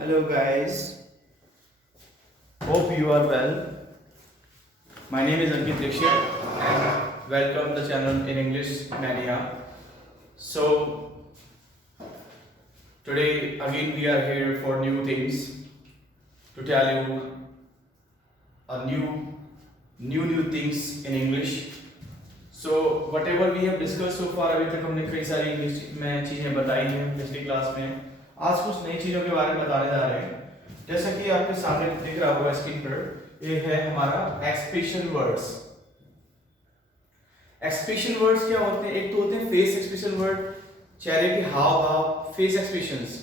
Hello guys, hope you are well. My name is Ankit Dixit and welcome to the channel in English Mania. So today again we are here for new things to tell you a new things in English. So whatever we have discussed so far, अभी तक हमने कई सारी English में चीज़ें बताई हैं पिछली क्लास में. आज कुछ नई चीज़ों के बारे में बताने जा रहे हैं. जैसा कि आपके सामने दिख रहा होगा स्क्रीन पर, ये है हमारा एक्सप्रेशन वर्ड्स. एक्सप्रेशन वर्ड्स क्या होते हैं? एक तो होते हैं फेस एक्सप्रेशन वर्ड, चेहरे के हाव भाव, फेस एक्सप्रेशंस,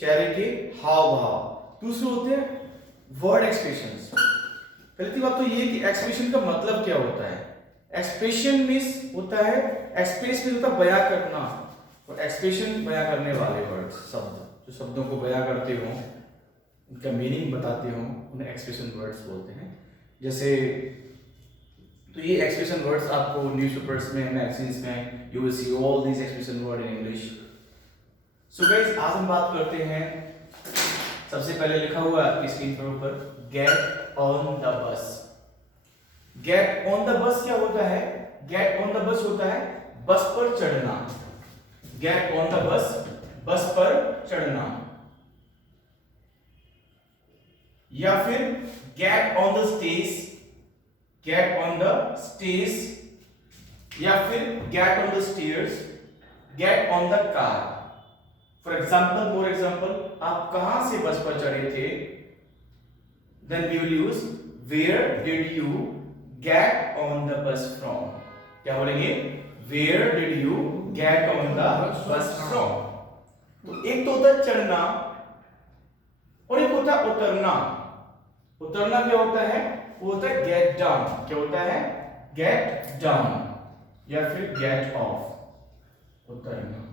चेहरे के हाव भाव. दूसरे होते हैं वर्ड एक्सप्रेशंस. पहली बात तो ये कि एक्सप्रेशन का मतलब क्या होता है. एक्सप्रेशन मीन्स होता है, एक्सप्रेस मीन्स होता है बयां करना, और एक्सप्रेशन बयां करने वाले वर्ड्स, शब्द जो शब्दों को बयां करते हो, उनका मीनिंग बताते हो, उन्हें एक्सप्रेशन वर्ड्स बोलते हैं. जैसे तो ये एक्सप्रेशन वर्ड्स आपको न्यूज़पेपर्स में, मैगजीन्स में you will see all these expression word in English. So guys, आज हम बात करते हैं. सबसे पहले लिखा हुआ है आपकी स्क्रीन पर ऊपर, gate on the bus. Gate on the बस क्या होता है? गेट ऑन द बस होता है बस पर चढ़ना. गेट ऑन द बस, बस पर चढ़ना. या फिर get on the stage, get on the stage. या फिर get on the stairs, get on the car. For example, आप कहां से बस पर चढ़े थे? Then we will use where did you get on the bus from. क्या बोलेंगे? Where did you get on the bus from. तो एक तो होता है चढ़ना और एक होता है उतरना. उतरना क्या होता है? वो होता है गेट डाउन. क्या होता है? Get down. या फिर गेट ऑफ, उतरना.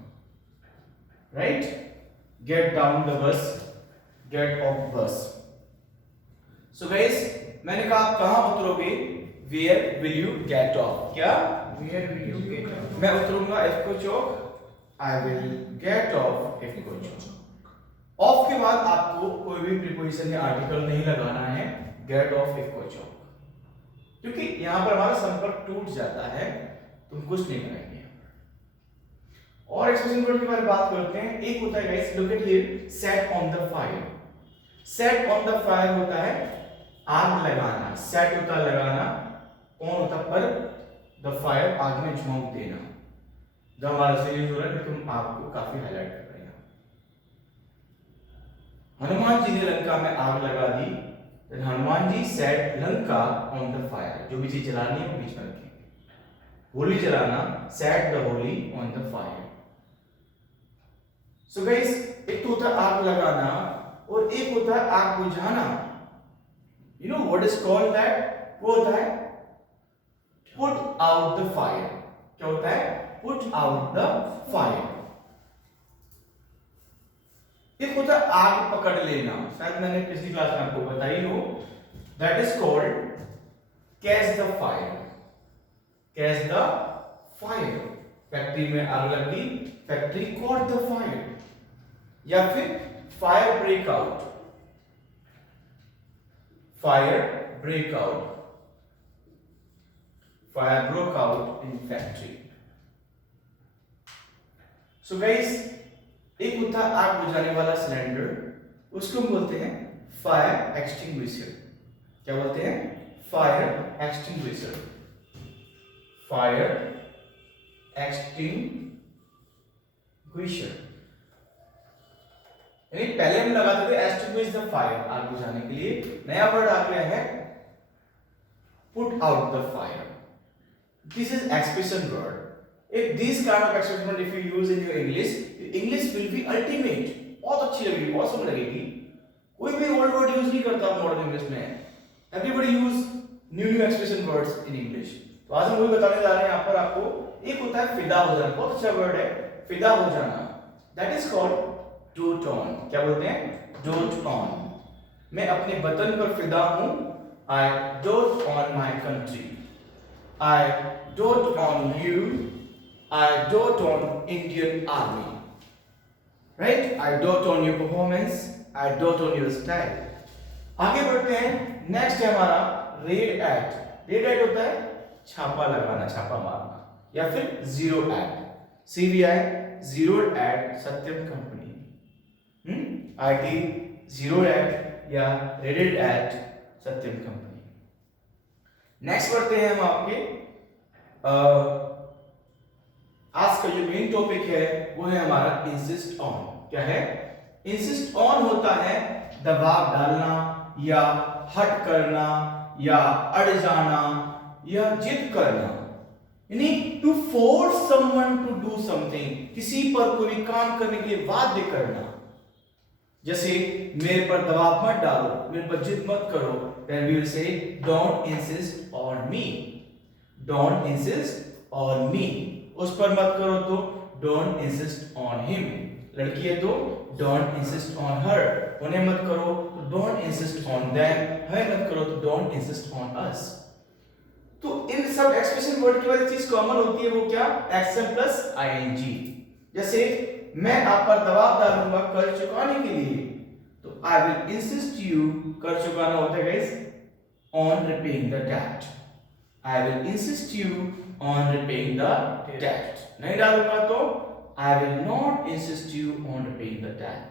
Right? Get down the bus, get off bus. So guys, मैंने कहा आप कहां उतरोगे? Where will you get off. क्या? Where will you get off? मैं उतरूंगा IFFCO Chowk. I will get off IFFCO Chowk. Off के बाद आपको कोई भी प्रीपोजिशन या आर्टिकल नहीं लगाना है. गेट ऑफ इफको चौक, क्योंकि यहां पर हमारा संपर्क टूट जाता है, तुम कुछ नहीं करेंगे. और एक्सप्रेशन वर्ड के बारे में बात करते हैं. एक होता है guys, look at here, set on the fire. Set on the fire होता है आग लगाना. सेट होता है लगाना, ऑन होता है पर, द फायर आग में झोंक देना. जब हमारा से यूज हो रहा है कि हम आग को काफी हाईलाइट कर रहे हैं. हनुमान जी ने लंका में आग लगा दी. Hanuman ji set Lanka on the fire. जो भी चीज जलानी है वो बीच में रखेंगे. होली जलाना, set the wholly owned the fire. So guys, एक तो होता है आग लगाना और एक होता है आग बुझाना. You know what is called that? वो होता है पुट आउट द फायर. क्या होता है? Put out the fire. एक होता है आग पकड़ लेना. शायद मैंने पिछली क्लास में आपको बताई हो. That is called catch the fire. Catch the fire. Factory में आग लगी, फैक्ट्री कॉट द फायर. या फिर fire break out. Fire break out. Fire broke out in factory. So guys, एक होता है आग बुझाने वाला सिलेंडर, उसको हम बोलते हैं फायर एक्सटिंग्विशर. क्या बोलते हैं? Fire extinguisher. Fire extinguisher. यानी पहले हम लगाते थे एक्सटिंग्विश द फायर, आग बुझाने के लिए. नया वर्ड आ गया है put out the fire. This is expression word. If these kind of expression word if you use in your English will be ultimate. बहुत अच्छी लगेगी, बहुत सुंदर लगेगी. कोई भी old word यूज नहीं करता मॉडर्न इंग्लिश में. Everybody use new expression words in English. तो आज हम वही बताने जा रहे हैं यहाँ पर आपको. एक होता है फिदा हो जाना. बहुत अच्छा वर्ड है फिदा हो जाना. That is called dote on. क्या बोलते हैं? dote on. मैं अपने वतन पर फिदा हूँ. I dote on my country. I dote on you. I dote on Indian Army. Right, I dot on your performance, I dot on your style. आगे बढ़ते हैं, नेक्स्ट है हमारा रेड एट। रेड एट होता है छापा लगाना, छापा मारना, या फिर zero eight, CVI zero eight Satyam company, IT zero eight या raided at Satyam company. Next बढ़ते हैं हम आपके आज का जो मेन टॉपिक है वो है हमारा इंसिस्ट ऑन। क्या है? इंसिस्ट ऑन होता है दबाव डालना या हट करना या अड़ जाना या जिद करना, यानी to force someone to do something, किसी पर कोई काम करने के लिए बाध्य करना। जैसे मेरे पर दबाव मत डालो, मेरे पर जिद मत करो, then we will say don't insist on me, don't insist on me। उस पर मत करो तो don't insist on him, लड़की है तो don't insist on her, उन्हें मत करो तो don't insist on them, हमें मत करो तो don't insist on us। तो इन सब एक्सप्रेशन वर्ड की वाली चीज कॉमन होती है, वो क्या? Action plus ing। जैसे मैं आप पर दबाव डालूंगा कर्ज चुकाने के लिए, तो आई विल इंसिस्ट यू, कर्ज चुकाना होता है guys, on repaying the debt. I will insist you on repaying the debt. नहीं डालूंगा तो I will not insist you on repaying the debt.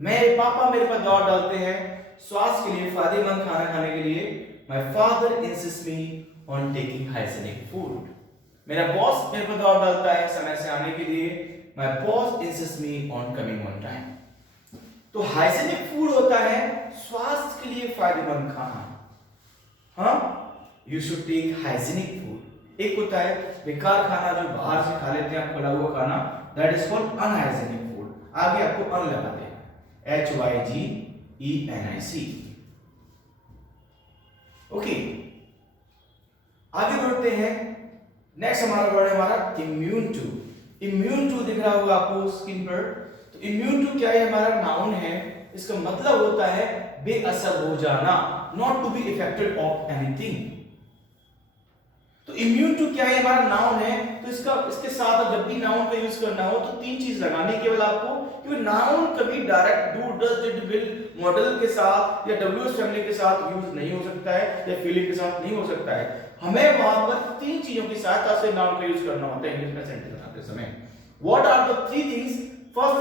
मेरे पापा मेरे पर दबाव डालते हैं स्वास्थ्य के लिए फायदेमंद खाना खाने के लिए। My father insists me on taking hygienic food। मेरा बॉस मेरे पर दबाव डालता है समय से आने के लिए। My boss insists me on coming on time। तो हाइजीनिक फूड होता है स्वास्थ्य के लिए फायदेमंद खाना। हाँ, you should take hygienic food। एक होता है बेकार खाना जो बाहर से खा लेते हैं आप, पड़ा हुआ खाना, that is called unhygienic food। आगे आपको अन लगाते हैं, HYGENIC। ओके, आगे बढ़ते हैं। नेक्स्ट हमारा वर्ड है हमारा इम्यून टू। इम्यून टू दिख रहा होगा आपको स्क्रीन पर। तो इम्यून टू क्या है? हमारा नाउन है। इसका मतलब होता है बेअसर हो जाना, not to be affected of anything. तो इम्यून टू क्या है? हमारा नाउन है। तो इसके साथ जब भी नाउन का यूज करना हो तो तीन चीज लगानी केवल आपको, क्योंकि नाउन कभी direct do does did will model के साथ या डब्ल्यूएस फैमिली के साथ यूज नहीं हो सकता है, या फीलिंग के साथ नहीं हो सकता है। हमें वहां पर तीन चीजों की सहायता से नाउन का यूज करना होता है इंग्लिश में सेंटेंस बनाते समय। What are the three things? First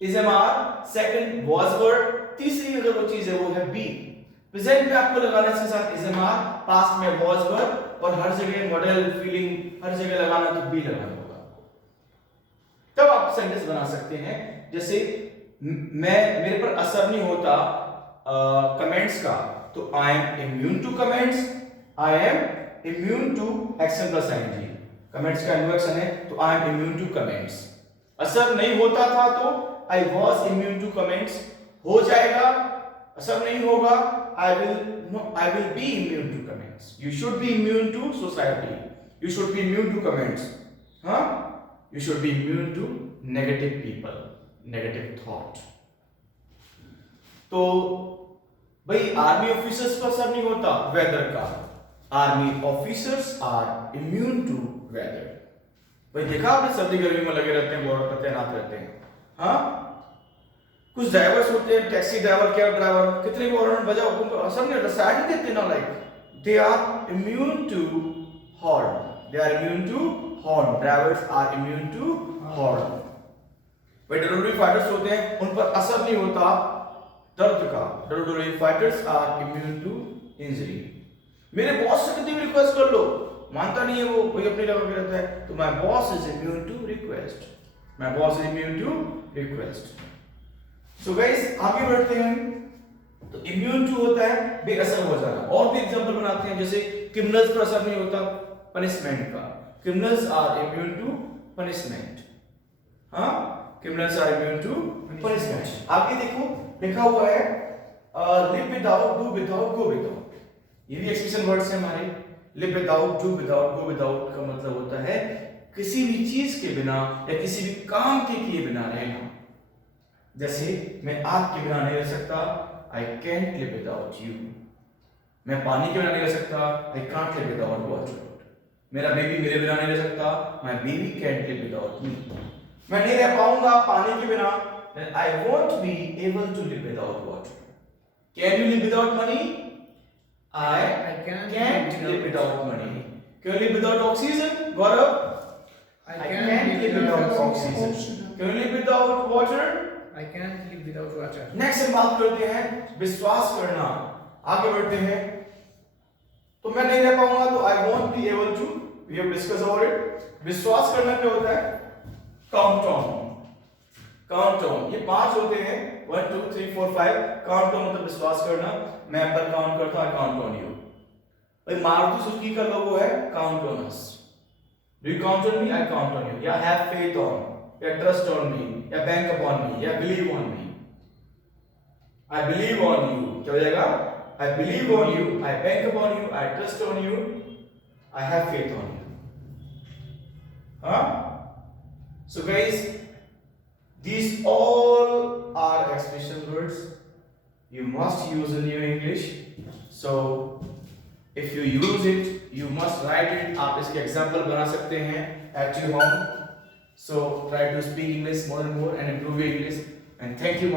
is MR, second was word, तीसरी अगर वो चीज है वो है बी। प्रेजेंट में आपको लगाना इसके साथ इज एमआर, पास्ट में वाज वर्ड, और हर जगह मॉडल फीलिंग हर जगह लगाना तो बी लगाना होगा, तब आप सेंटेंस बना सकते हैं। जैसे मेरे पर असर नहीं होता कमेंट्स का, तो I am immune to comments. I am immune to action plus ING, comments का न्यू एक्शन है तो I am immune to comments. असर नहीं होता था तो I was immune to comments. हो जाएगा, असर नहीं होगा, I will be immune to comments. You should be immune to society, you should be immune to comments. हाँ, you should be immune to negative people, negative thought. तो भाई army officers पर असर नहीं होता वेदर का, army officers are immune to weather. भाई देखा आपने, सर्दी गर्मी में लगे रहते हैं, बॉर्डर पर तैनात रहते हैं। हाँ, कुछ ड्राइवर्स होते हैं, टैक्सी ड्राइवर, कैब ड्राइवर, कितने भी हॉर्न बजाओ उनको असर नहीं होता, साइड नहीं देते ना, like they are immune to horn, they are immune to horn, drivers are immune to horn. भाई WWE फाइटर्स होते हैं, उन पर असर नहीं होता दर्द का, WWE fighters are immune to injury. मेरे बॉस से कितनी भी रिक्वेस्ट कर लो, मानता नहीं है वो, कोई अपनी जगह पे रहता है, तो my boss is immune to request, my boss is immune to request. So guys आगे बढ़ते हैं। तो इम्यून टू होता है बेअसर हो जाना। और भी एग्जांपल बनाते हैं, जैसे क्रिमिनल्स पर असर नहीं होता पनिशमेंट का, criminals are immune to punishment. हाँ, criminals are immune to punishment. आगे देखो लिखा हुआ है live without, do without, go without. ये भी एक्सप्रेशन वर्ड्स हैं हमारे। Live without, do without, go without का मतलब होता है किसी भी चीज के बिना या किसी भी काम के किए बिना रहना। जैसे मैं आग के बिना नहीं रह सकता, I can't live without you. मैं पानी के बिना नहीं रह सकता, I can't live without water. मेरा बेबी मेरे बिना नहीं रह सकता, my baby can't live without me. मैं नहीं रह पाऊंगा पानी के बिना, then I won't be able to live without water. Can you live without money? I can't live without money. Can you live without oxygen? Gaurav? I can't live without oxygen. Can you live without water? I can't live without water. Next हम बात करते हैं विश्वास करना। आगे बढ़ते हैं। तो मैं नहीं रह पाऊंगा तो I won't be able to, we have discussed about it. विश्वास करना क्या होता है? Count on. Count on. ये 5 होते हैं, 1 2 3 4 5। Count on मतलब विश्वास करना। मैं पर काउंट करता हूँ, I count on you. भाई मारुति सुजुकी का लोगो है Count on us. Do you count on me? I count on you. या have faith on. या trust on me. या bank upon me. या believe on me. I believe on you. क्या हो जाएगा? I believe on you. I bank upon you. I trust on you. I have faith on you. Huh? So guys, these all are expression words you must use in your English. So if you use it, you must write it. आप इसके example बना सकते हैं at your home. So try to speak English more and more and improve your English. And thank you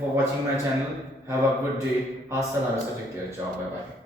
for watching my channel. Have a good day. Hasta la vista. Take care. Ciao. Bye bye.